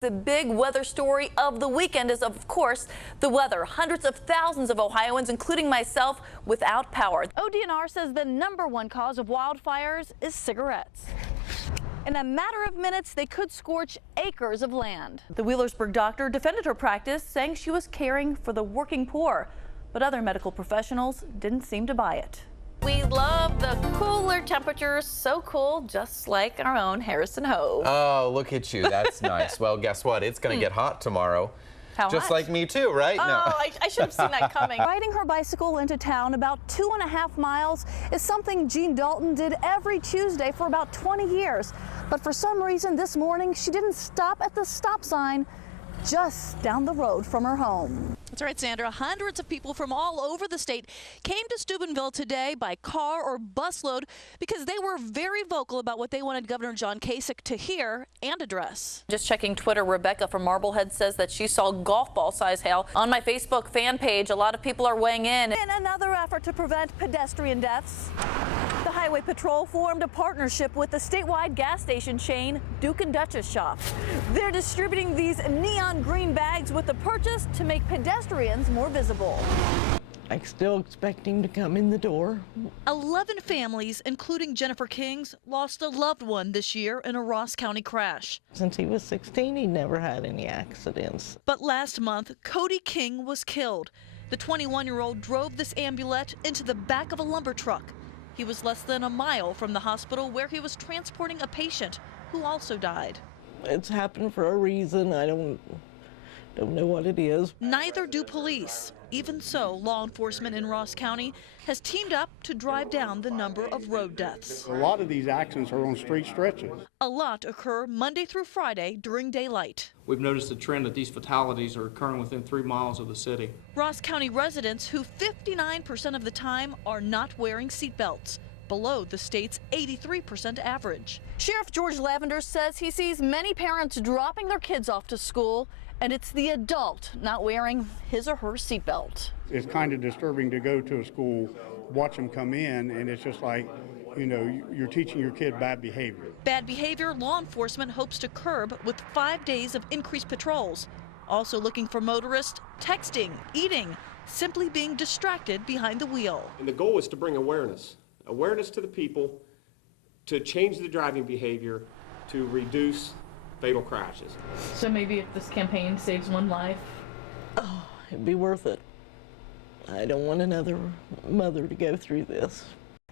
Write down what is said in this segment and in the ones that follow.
The big weather story of the weekend is, of course, the weather. Hundreds of thousands of Ohioans, including myself, without power. ODNR says the #1 cause of wildfires is cigarettes. In a matter of minutes, they could scorch acres of land. The Wheelersburg doctor defended her practice, saying she was caring for the working poor. But other medical professionals didn't seem to buy it. We love the cooler temperatures, so cool, just like our own Harrison Hove. Oh, look at you. That's nice. Well, guess what? It's going to get hot tomorrow. How just hot? like me too, right? Oh, No. I should have seen that coming. Riding her bicycle into town about 2.5 miles is something Jean Dalton did every Tuesday for about 20 years. But for some reason this morning, she didn't stop at the stop sign just down the road from her home. That's right, Sandra. Hundreds of people from all over the state came to Steubenville today by car or busload because they were very vocal about what they wanted Governor John Kasich to hear and address. Just checking Twitter, Rebecca from Marblehead says that she saw golf ball size hail. On my Facebook fan page, a lot of people are weighing in. In another effort to prevent pedestrian deaths, the Highway Patrol formed a partnership with the statewide gas station chain Duke and Duchess Shops. They're distributing these neon green bags with the purchase to make pedestrians more visible. I still expect him to come in the door. 11 families, including Jennifer King's, lost a loved one this year in a Ross County crash. Since he was 16, he never had any accidents. But last month, Cody King was killed. The 21-year-old drove this ambulette into the back of a lumber truck. He was less than a mile from the hospital where he was transporting a patient who also died. It's happened for a reason. I don't know what it is. Neither do police. Even so, law enforcement in Ross County has teamed up to drive down the number of road deaths. A lot of these accidents are on street stretches. A lot occur Monday through Friday during daylight. We've noticed a trend that these fatalities are occurring within 3 miles of the city. Ross County residents who 59% of the time are not wearing seatbelts, below the state's 83% average. Sheriff George Lavender says he sees many parents dropping their kids off to school, and it's the adult not wearing his or her seatbelt. It's kind of disturbing to go to a school, watch them come in, and it's just like, you know, you're teaching your kid bad behavior. Bad behavior law enforcement hopes to curb with 5 days of increased patrols. Also looking for motorists texting, eating, simply being distracted behind the wheel. And the goal is to bring awareness to the people, to change the driving behavior, to reduce fatal crashes. So maybe if this campaign saves one life? Oh, it'd be worth it. I don't want another mother to go through this.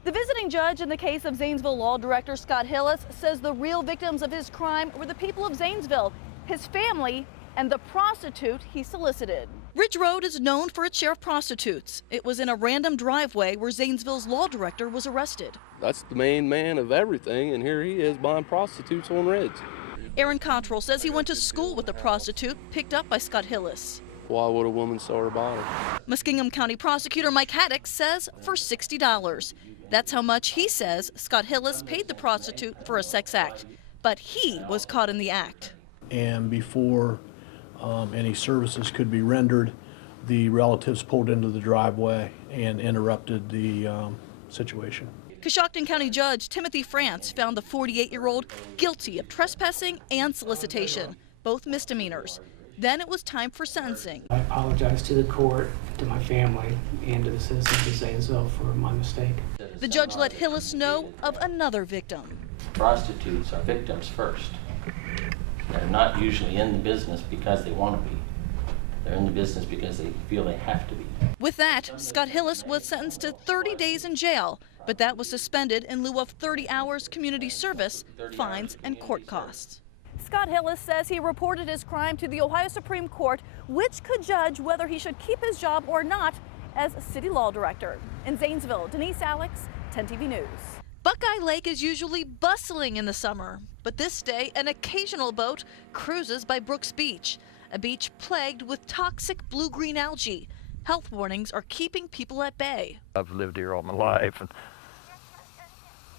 The visiting judge in the case of Zanesville Law Director Scott Hillis says the real victims of his crime were the people of Zanesville, his family, and the prostitute he solicited. Ridge Road is known for its share of prostitutes. It was in a random driveway where Zanesville's law director was arrested. That's the main man of everything, and here he is buying prostitutes on Ridge. Aaron Cottrell says he went to school with a prostitute picked up by Scott Hillis. Why would a woman sell her body? Muskingum County prosecutor Mike Haddock says for $60. That's how much he says Scott Hillis paid the prostitute for a sex act. But he was caught in the act. And before any services could be rendered, the relatives pulled into the driveway and interrupted the situation. Coshocton County Judge Timothy France found the 48-year-old guilty of trespassing and solicitation, both misdemeanors. Then it was time for sentencing. I apologize to the court, to my family, and to the citizens of Zanesville for my mistake. The judge let Hillis know of another victim. Prostitutes are victims first. They're not usually in the business because they want to be. They're in the business because they feel they have to be. With that, Scott Hillis was sentenced to 30 days in jail, but that was suspended in lieu of 30 hours community service, fines, and court costs. Scott Hillis says he reported his crime to the Ohio Supreme Court, which could judge whether he should keep his job or not as city law director. In Zanesville, Denise, Alex, 10 TV News. Buckeye Lake is usually bustling in the summer, but this day an occasional boat cruises by Brooks Beach, a beach plagued with toxic blue-green algae. Health warnings are keeping people at bay. I've lived here all my life, and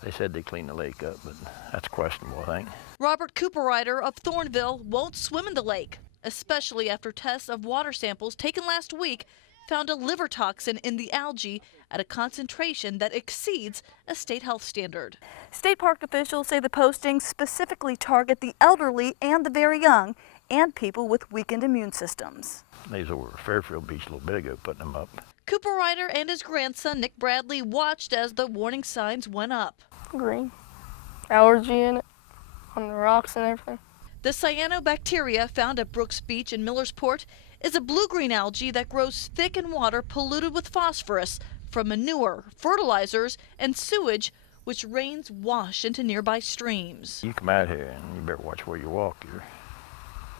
they said they cleaned the lake up, but that's questionable, I think. Robert Cooperrider of Thornville won't swim in the lake, especially after tests of water samples taken last week found a liver toxin in the algae at a concentration that exceeds a state health standard. State park officials say the postings specifically target the elderly and the very young, and people with weakened immune systems. They was over at Fairfield Beach a little bit ago putting them up. Cooper Ryder and his grandson, Nick Bradley, watched as the warning signs went up. Green. Allergy in it, on the rocks and everything. The cyanobacteria found at Brooks Beach in Millersport is a blue-green algae that grows thick in water polluted with phosphorus from manure, fertilizers, and sewage, which rains wash into nearby streams. You come out here and you better watch where you walk. You're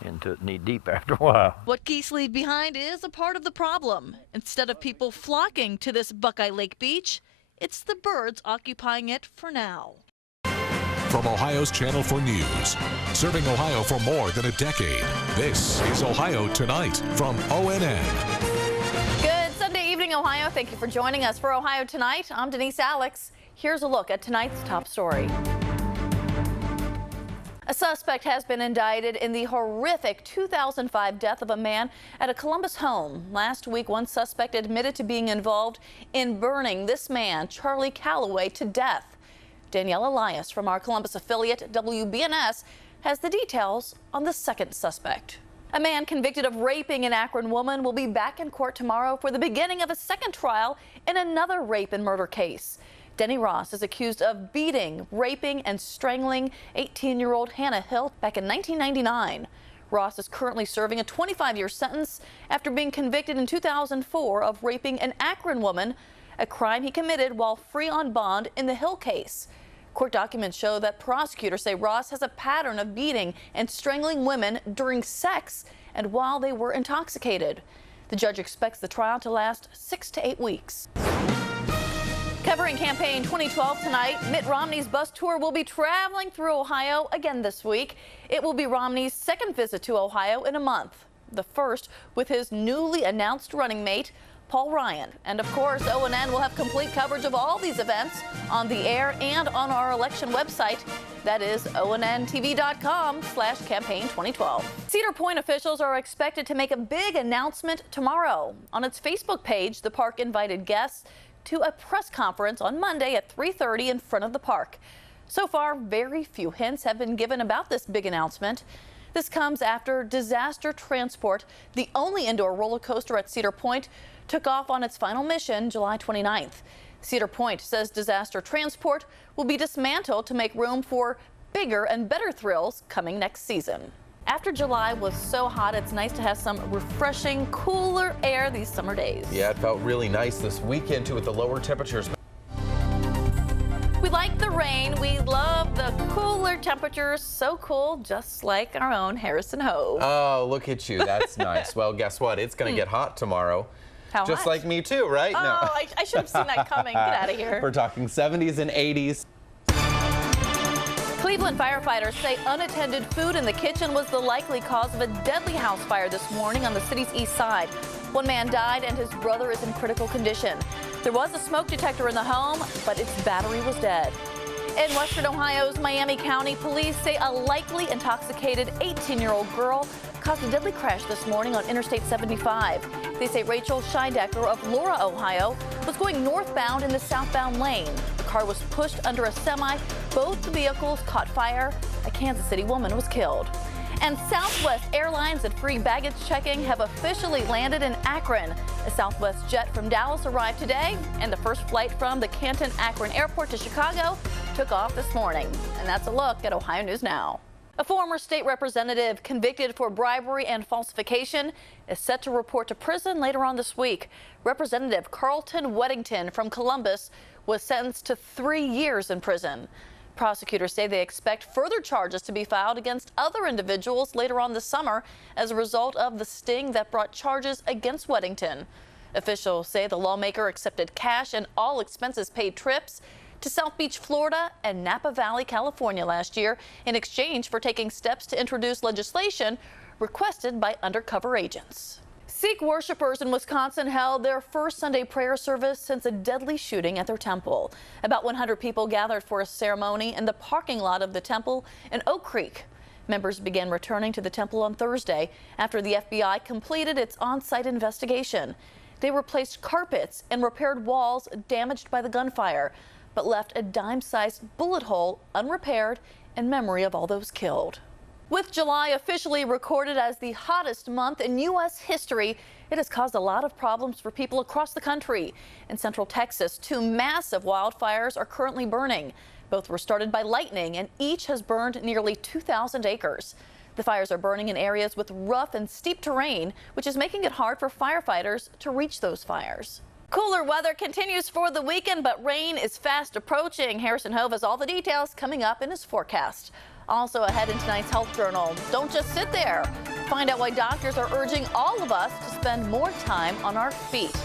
into it knee deep after a while. What geese leave behind is a part of the problem. Instead of people flocking to this Buckeye Lake beach, it's the birds occupying it for now. From Ohio's Channel 4 News, serving Ohio for more than a decade, this is Ohio Tonight from ONN. Good Sunday evening, Ohio. Thank you for joining us for Ohio Tonight. I'm Denise Alex. Here's a look at tonight's top story. A suspect has been indicted in the horrific 2005 death of a man at a Columbus home. Last week, one suspect admitted to being involved in burning this man, Charlie Calloway, to death. Danielle Elias from our Columbus affiliate WBNS has the details on the second suspect. A man convicted of raping an Akron woman will be back in court tomorrow for the beginning of a second trial in another rape and murder case. Denny Ross is accused of beating, raping, and strangling 18-year-old Hannah Hill back in 1999. Ross is currently serving a 25-year sentence after being convicted in 2004 of raping an Akron woman, a crime he committed while free on bond in the Hill case. Court documents show that prosecutors say Ross has a pattern of beating and strangling women during sex and while they were intoxicated. The judge expects the trial to last 6 to 8 weeks. Covering campaign 2012 tonight, Mitt Romney's bus tour will be traveling through Ohio again this week. It will be Romney's second visit to Ohio in a month, the first with his newly announced running mate, Paul Ryan. And of course, ONN will have complete coverage of all these events on the air and on our election website. That is onntv.com/campaign2012. Cedar Point officials are expected to make a big announcement tomorrow. On its Facebook page, the park invited guests to a press conference on Monday at 3:30 in front of the park. So far, very few hints have been given about this big announcement. This comes after Disaster Transport, the only indoor roller coaster at Cedar Point, took off on its final mission July 29th. Cedar Point says Disaster Transport will be dismantled to make room for bigger and better thrills coming next season. After July was so hot, it's nice to have some refreshing, cooler air these summer days. Yeah, it felt really nice this weekend, too, with the lower temperatures. We like the rain. We love the cooler temperatures. So cool, just like our own Harrison Hove. Oh, look at you. That's nice. Well, guess what? It's going to get hot tomorrow. How just hot? Like me, too, right? Oh, No. I should have seen that coming. Get out of here. We're talking 70s and 80s. Cleveland firefighters say unattended food in the kitchen was the likely cause of a deadly house fire this morning on the city's east side. One man died and his brother is in critical condition. There was a smoke detector in the home, but its battery was dead. In western Ohio's Miami County, police say a likely intoxicated 18-year-old girl caused a deadly crash this morning on Interstate 75. They say Rachel Scheidecker of Laura, Ohio, was going northbound in the southbound lane. The car was pushed under a semi. Both vehicles caught fire. A Kansas City woman was killed. And Southwest Airlines and free baggage checking have officially landed in Akron. A Southwest jet from Dallas arrived today, and the first flight from the Canton-Akron Airport to Chicago took off this morning. And that's a look at Ohio News Now. A former state representative convicted for bribery and falsification is set to report to prison later on this week. Representative Carlton Weddington from Columbus was sentenced to 3 years in prison. Prosecutors say they expect further charges to be filed against other individuals later on this summer as a result of the sting that brought charges against Weddington. Officials say the lawmaker accepted cash and all expenses paid trips to South Beach, Florida and Napa Valley, California last year in exchange for taking steps to introduce legislation requested by undercover agents. Sikh worshipers in Wisconsin held their first Sunday prayer service since a deadly shooting at their temple. About 100 people gathered for a ceremony in the parking lot of the temple in Oak Creek. Members began returning to the temple on Thursday after the FBI completed its on-site investigation. They replaced carpets and repaired walls damaged by the gunfire, but left a dime-sized bullet hole unrepaired in memory of all those killed. With July officially recorded as the hottest month in U.S. history, it has caused a lot of problems for people across the country. In central Texas, 2 massive wildfires are currently burning. Both were started by lightning, and each has burned nearly 2,000 acres. The fires are burning in areas with rough and steep terrain, which is making it hard for firefighters to reach those fires. Cooler weather continues for the weekend, but rain is fast approaching. Harrison Hove has all the details coming up in his forecast. Also ahead in tonight's Health Journal, don't just sit there. Find out why doctors are urging all of us to spend more time on our feet.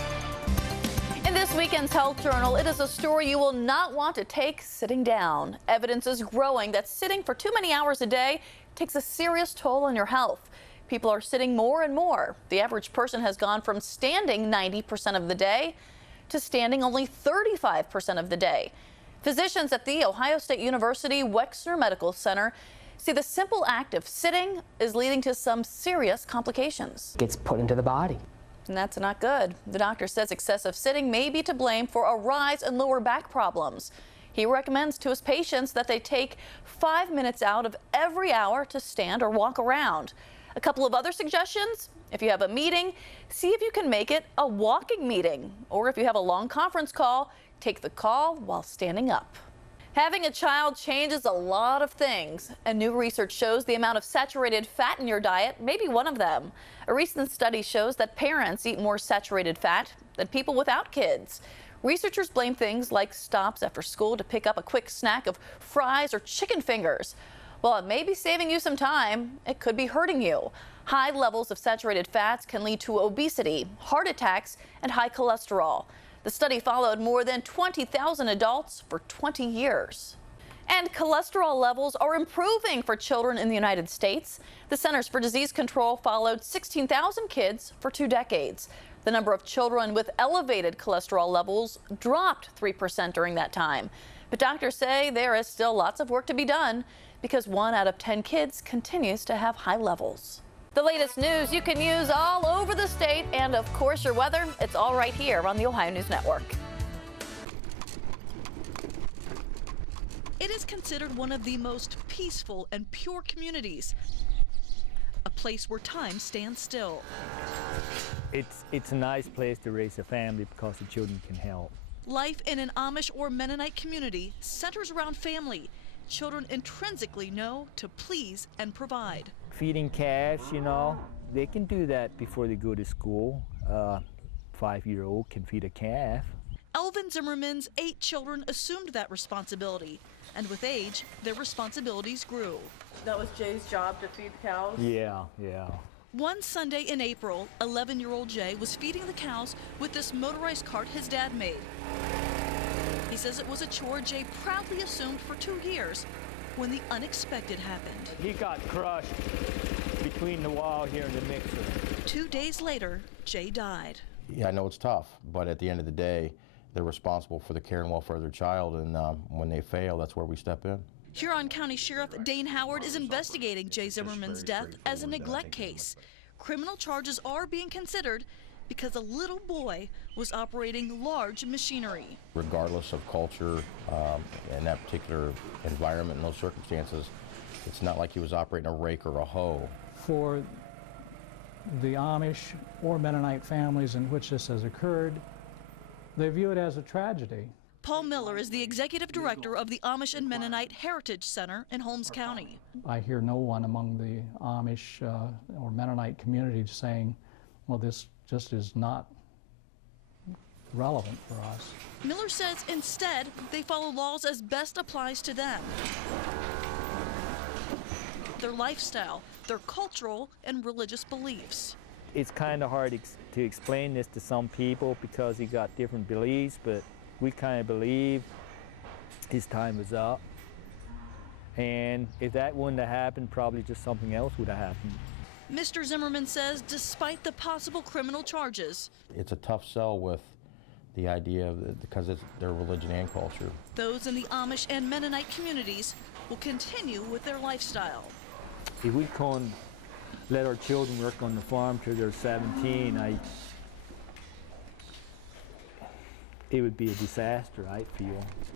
In this weekend's Health Journal, it is a story you will not want to take sitting down. Evidence is growing that sitting for too many hours a day takes a serious toll on your health. People are sitting more and more. The average person has gone from standing 90% of the day to standing only 35% of the day. Physicians at The Ohio State University Wexner Medical Center see the simple act of sitting is leading to some serious complications. Gets put into the body. And that's not good. The doctor says excessive sitting may be to blame for a rise in lower back problems. He recommends to his patients that they take 5 minutes out of every hour to stand or walk around. A couple of other suggestions: if you have a meeting, see if you can make it a walking meeting. Or if you have a long conference call, take the call while standing up. Having a child changes a lot of things, and new research shows the amount of saturated fat in your diet may be one of them. A recent study shows that parents eat more saturated fat than people without kids. Researchers blame things like stops after school to pick up a quick snack of fries or chicken fingers. While it may be saving you some time, it could be hurting you. High levels of saturated fats can lead to obesity, heart attacks, and high cholesterol. The study followed more than 20,000 adults for 20 years. And cholesterol levels are improving for children in the United States. The Centers for Disease Control followed 16,000 kids for 2 decades. The number of children with elevated cholesterol levels dropped 3% during that time. But doctors say there is still lots of work to be done because 1 out of 10 kids continues to have high levels. The latest news you can use all over the state, and of course your weather, it's all right here on the Ohio News Network. It is considered one of the most peaceful and pure communities, a place where time stands still. It's a nice place to raise a family because the children can help. Life in an Amish or Mennonite community centers around family. Children intrinsically know to please and provide. Feeding calves, you know, they can do that before they go to school. 5-year-old can feed a calf. Elvin Zimmerman's 8 children assumed that responsibility, and with age, their responsibilities grew. That was Jay's job to feed the cows? Yeah. One Sunday in April, 11-year-old Jay was feeding the cows with this motorized cart his dad made. He says it was a chore Jay proudly assumed for 2 years when the unexpected happened. He got crushed between the wall here and the mixer. 2 days later, Jay died. Yeah, I know it's tough, but at the end of the day, they're responsible for the care and welfare of their child, and when they fail, that's where we step in. Huron County Sheriff Dane Howard is investigating Jay Zimmerman's death as a neglect case. Criminal charges are being considered because a little boy was operating large machinery. Regardless of culture in that particular environment, in those circumstances, it's not like he was operating a rake or a hoe. For the Amish or Mennonite families in which this has occurred, they view it as a tragedy. Paul Miller is the executive director of the Amish and Mennonite Heritage Center in Holmes County. I hear no one among the Amish or Mennonite community saying, well, this just is not relevant for us. Miller says instead they follow laws as best applies to them. Their lifestyle, their cultural and religious beliefs. It's kind of hard to explain this to some people because he got different beliefs, but we kind of believe his time was up. And if that wouldn't have happened, probably just something else would have happened. Mr. Zimmerman says despite the possible criminal charges, it's a tough sell with the idea of because it's their religion and culture. Those in the Amish and Mennonite communities will continue with their lifestyle. If we can't let our children work on the farm till they're 17, it would be a disaster, I feel.